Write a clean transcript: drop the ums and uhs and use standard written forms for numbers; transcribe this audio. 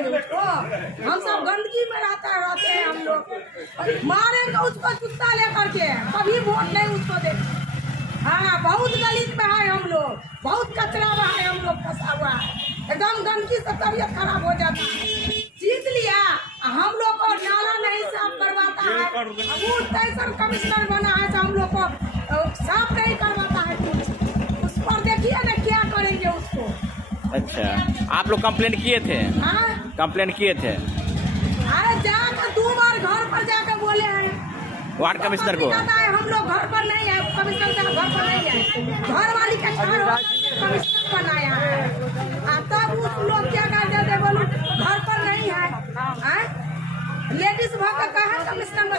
करेंगे उसको? हम सब गंदगी में रहते हैं हम लोग, मारेंगे उसको जूता लेकर के, कभी वोट नहीं उसको दे। हाँ, बहुत गलीज में है हम लोग, बहुत कचरा में है हम लोग फंसा हुआ है, एकदम गंदगी से तबीयत खराब हो जाता है। जीत लिया, हम लोग को नाला नहीं साफ करवाता है, वो तहसील कमिश्नर बना है तो हम लोग को साफ नहीं करवाता है कुछ। उस पर देखिए ना क्या करेंगे उसको। अच्छा, आप लोग कंप्लेंट किए थे? हाँ, कंप्लेंट किए थे? अरे जाकर 2 बार घर पर जाकर बोले हैं वार्ड कमिश्नर को। हम लोग घर पर नहीं है, कमिश्नर का घर पर नहीं है, घर वाली का घर कमिश्नर बनाया है। तब उस लोग क्या करते थे, बोलो घर पर नहीं है, लेडीज भाग का कहा कमिश्नर में